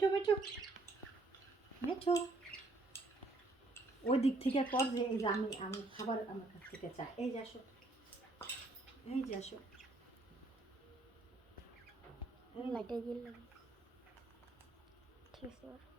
মেঠো মেঠো মেঠো ওই দিক থেকে কর যে এই যে আমি খাবার আমার কাছ থেকে চাই এই যে আসো এই যে আসো লাইটে দিলাম ঠিক আছে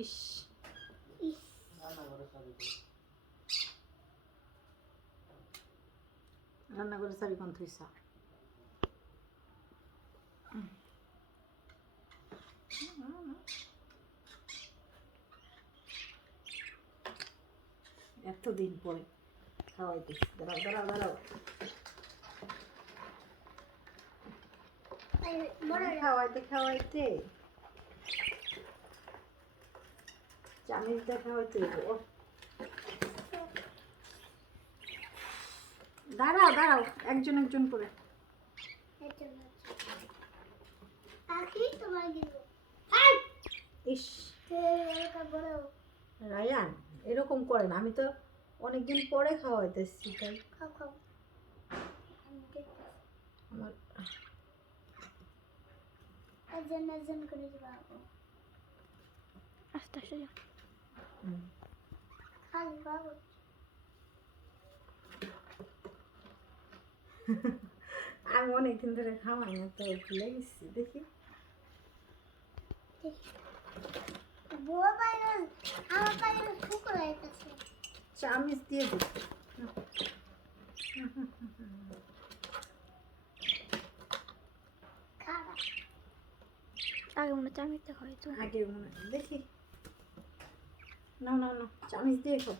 ইস রান্না করে চাবি কোন থইছা এতদিন পরে খাওয়াইতেছি দাঁড়াও দাঁড়াও দাঁড়াও খাওয়াইতে খাওয়াইতে চামিচ দেখা হইতে দাঁড়াও দাঁড়াও একজন একজন করে ইস রায়ান এরকম করেন আমি তো অনেকদিন পরে খাওয়াইতেছি তাই আমার আস্তে আস্তে আমি অনেকদিন ধরে খাওয়াই না তো ভুলে গেছি দেখি চামিচ দিয়ে দিই আগে মনে চামিচটা খাই তো আগে মনে হয় দেখি না না না চামিচ দিয়ে খাও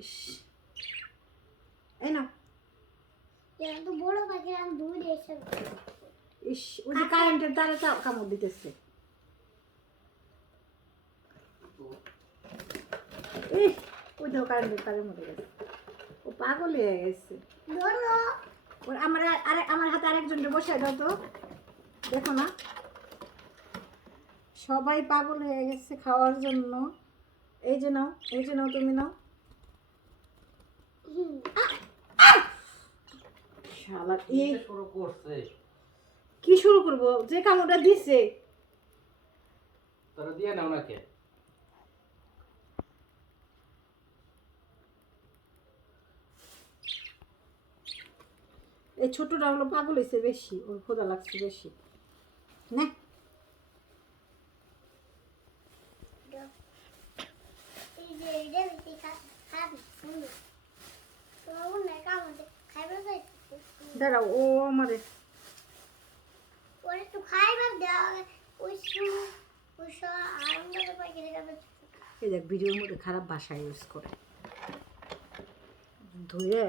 ইস এই না বড় পাখি আমি দূরে এসে ইস ওই যে কারেন্টের দ্বারা কামড় দিতেছে এই ওই দেখো কারেন্টের তারের মধ্যে গেছে ও পাগল হয়ে গেছে আমার হাতে আরেকজনকে বসাই দাও তো দেখো না সবাই পাগল হয়ে গেছে খাওয়ার জন্য এই যে নাও তুমি নাও শালা এই শুরু করছে কি শুরু করবো যে কামড়টা দিছে তারা দিয়ে নাও নাকি এই ছোটটা হলো পাগল হয়েছে বেশি ওর ক্ষুধা লাগছে বেশি না দাঁড়াও ও আমারে এই দেখ ভিডিওর মধ্যে খারাপ ভাষা ইউজ করে ধুয়ে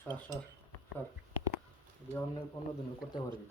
সর সর সর অন্য দিন করতে পারবি